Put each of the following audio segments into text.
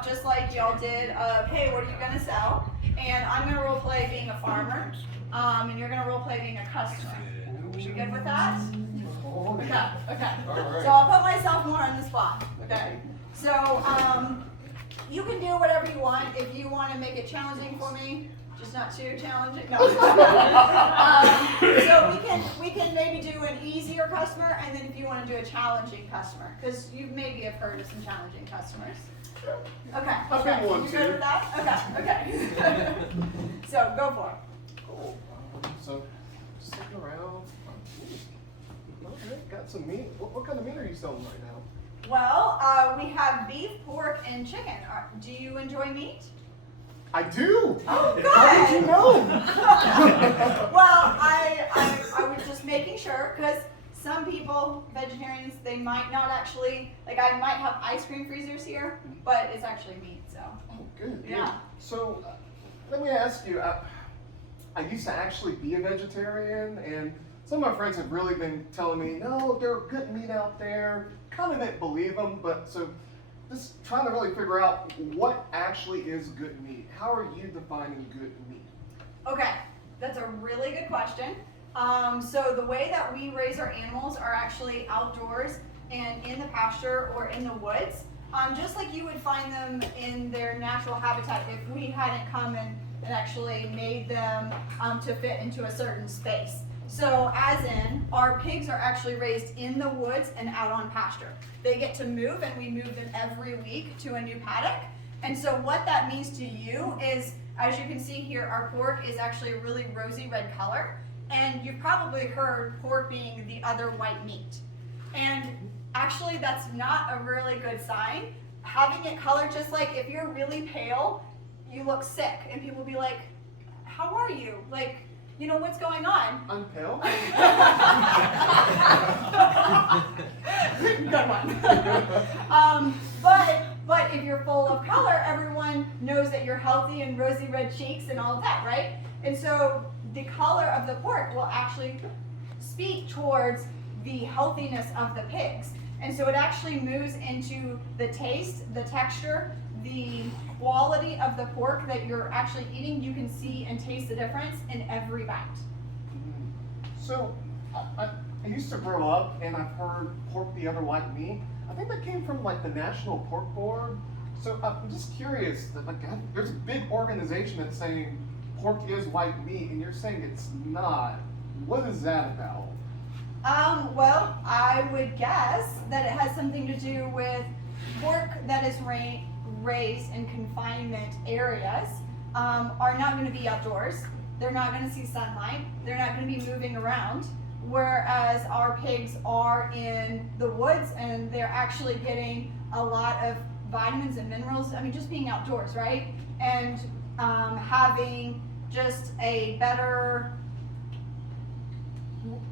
off just like y'all did of, hey, what are you going to sell? And I'm going to role play being a farmer, and you're going to role play being a customer. You good with that? Okay, okay. So I'll put myself more on the spot, okay? So you can do whatever you want. If you want to make it challenging for me, just not too challenging. No. So we can maybe do an easier customer, and then if you want to do a challenging customer, because you maybe have heard of some challenging customers. Okay. Okay. You good with that? Okay. Okay. So go for it. Cool. So sitting around. Okay, got some meat. What kind of meat are you selling right now? Well, we have beef, pork, and chicken. Do you enjoy meat? I do. Oh, good. How did you know? Well, I was just making sure, because some people, vegetarians, they might not actually, like I might have ice cream freezers here, but it's actually meat, so. Oh, good. Yeah. Good. So let me ask you, I used to actually be a vegetarian, and some of my friends have really been telling me, no, there's good meat out there. Kind of didn't believe them, but so just trying to really figure out what actually is good meat. How are you defining good meat? Okay, that's a really good question. So the way that we raise our animals are actually outdoors and in the pasture or in the woods, just like you would find them in their natural habitat if we hadn't come and actually made them to fit into a certain space. So as in, our pigs are actually raised in the woods and out on pasture. They get to move, and we move them every week to a new paddock. And so what that means to you is, as you can see here, our pork is actually a really rosy red color. And you've probably heard pork being the other white meat. And actually that's not a really good sign. Having it colored, just like if you're really pale, you look sick. And people will be like, how are you? Like, you know, what's going on? I'm pale. Good one. But if you're full of color, everyone knows that you're healthy and rosy red cheeks and all of that, right? And so the color of the pork will actually speak towards the healthiness of the pigs. And so it actually moves into the taste, the texture, the quality of the pork that you're actually eating. You can see and taste the difference in every bite. So I used to grow up and I've heard pork the other white meat. I think that came from like the National Pork Board. So I'm just curious, that like there's a big organization that's saying pork is white meat, and you're saying it's not. What is that about? Well, I would guess that it has something to do with pork that is raised in confinement areas are not going to be outdoors. They're not going to see sunlight. They're not going to be moving around. Whereas our pigs are in the woods, and they're actually getting a lot of vitamins and minerals. I mean, just being outdoors, right? And having just a better,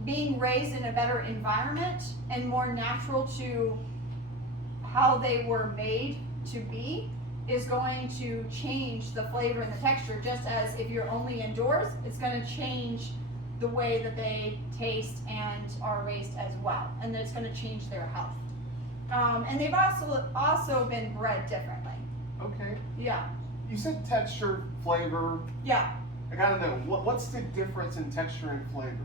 being raised in a better environment and more natural to how they were made to be is going to change the flavor and the texture. Just as if you're only indoors, it's going to change the way that they taste and are raised as well, and then it's going to change their health. And they've also been bred differently. Okay. Yeah. You said texture, flavor. Yeah. I gotta know, what's the difference in texture and flavor?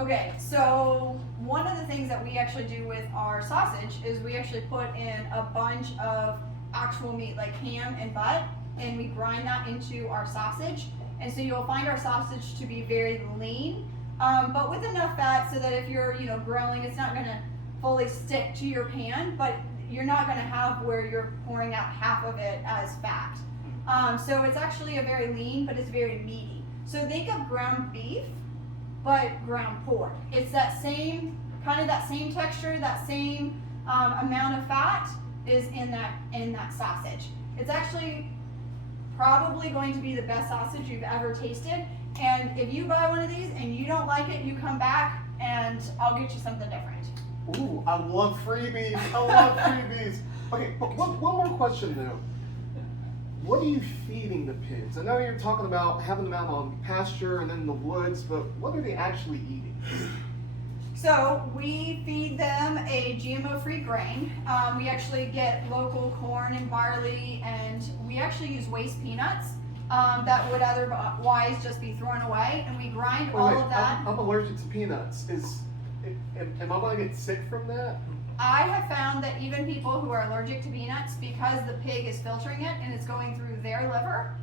Okay, so one of the things that we actually do with our sausage is we actually put in a bunch of actual meat, like ham and butt, and we grind that into our sausage. And so you'll find our sausage to be very lean, but with enough fat so that if you're, grilling, it's not going to fully stick to your pan, but you're not going to have where you're pouring out half of it as fat. So it's actually a very lean, but it's very meaty. So think of ground beef, but ground pork. It's that same texture, that same amount of fat is in that sausage. It's actually probably going to be the best sausage you've ever tasted. And if you buy one of these and you don't like it, you come back and I'll get you something different. Ooh, I love freebies. I love freebies. Okay, but one more question though. What are you feeding the pigs? I know you're talking about having them out on pasture and in the woods, but what are they actually eating? So we feed them a GMO-free grain. We actually get local corn and barley and actually use waste peanuts that would otherwise just be thrown away, and we grind all of that. I'm allergic to peanuts. Am I going to get sick from that? I have found that even people who are allergic to peanuts, because the pig is filtering it and it's going through their liver,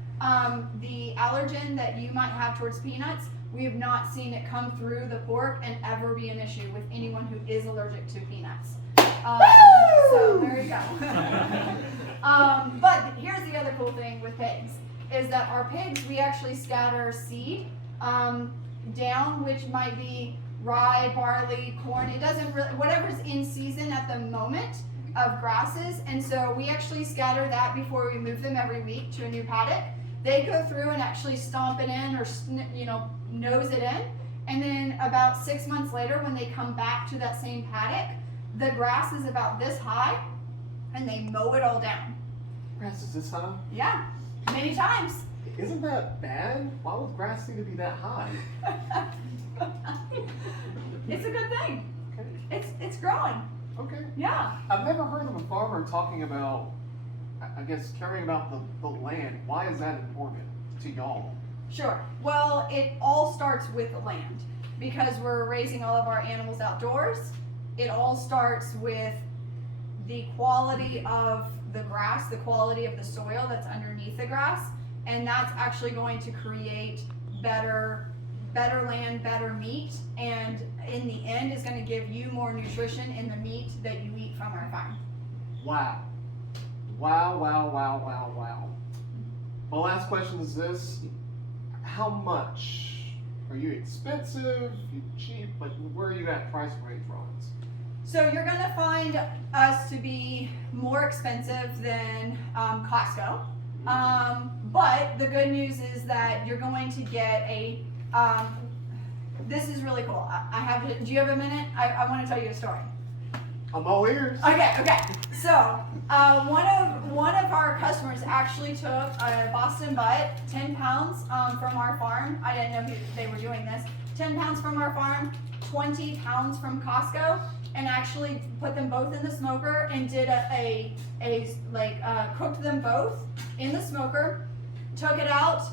the allergen that you might have towards peanuts, we have not seen it come through the pork and ever be an issue with anyone who is allergic to peanuts. So there you go. But here's the other cool thing with pigs, is that our pigs, we actually scatter seed down, which might be rye, barley, corn. It doesn't really, whatever's in season at the moment of grasses. And so we actually scatter that before we move them every week to a new paddock. They go through and actually stomp it in, or nose it in. And then about 6 months later, when they come back to that same paddock, the grass is about this high, and they mow it all down. Grass is this high? Yeah, many times. Isn't that bad? Why would grass need to be that high? It's a good thing. Okay. It's growing. Okay. Yeah. I've never heard of a farmer talking about, I guess, caring about the land. Why is that important to y'all? Sure. Well, it all starts with the land, because we're raising all of our animals outdoors. It all starts with the quality of the grass, the quality of the soil that's underneath the grass, and that's actually going to create better land, better meat, and in the end is going to give you more nutrition in the meat that you eat from our farm. Wow. Wow, wow, wow, wow, wow. My last question is this. How much? Are you expensive? You cheap? But where are you at price range wise? So you're going to find us to be more expensive than Costco. But the good news is that you're going to get a, this is really cool. Do you have a minute? I want to tell you a story. I'm all ears. Okay. So one of our customers actually took a Boston butt, 10 pounds from our farm. I didn't know they were doing this. 10 pounds from our farm, 20 pounds from Costco, and actually put them both in the smoker and did cooked them both in the smoker, took it out,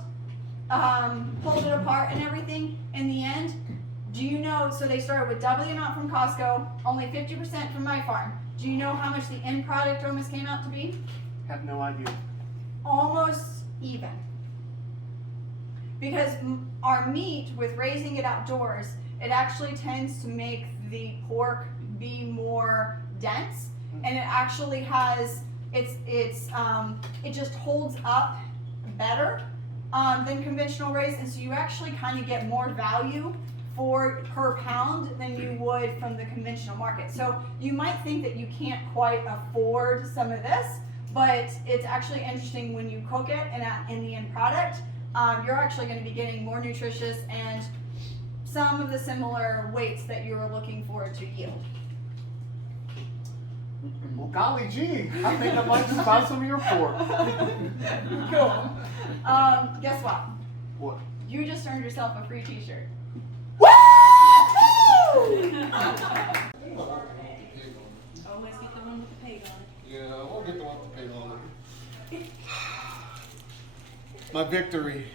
pulled it apart and everything. In the end, do you know, so they started with double the amount from Costco, only 50% from my farm. Do you know how much the end product almost came out to be? Have no idea. Almost even. Because our meat, with raising it outdoors, it actually tends to make the pork be more dense, and it actually has, it just holds up better than conventional raised, and so you actually kind of get more value per pound than you would from the conventional market. So you might think that you can't quite afford some of this, but it's actually interesting when you cook it and in the end product, you're actually going to be getting more nutritious and some of the similar weights that you were looking for to yield. Well, golly gee, I think I might just buy some of your pork. Cool. Guess what? What? You just earned yourself a free t-shirt. Always get the one with the pig on it. Yeah, I won't get the one with the pig on it. My victory.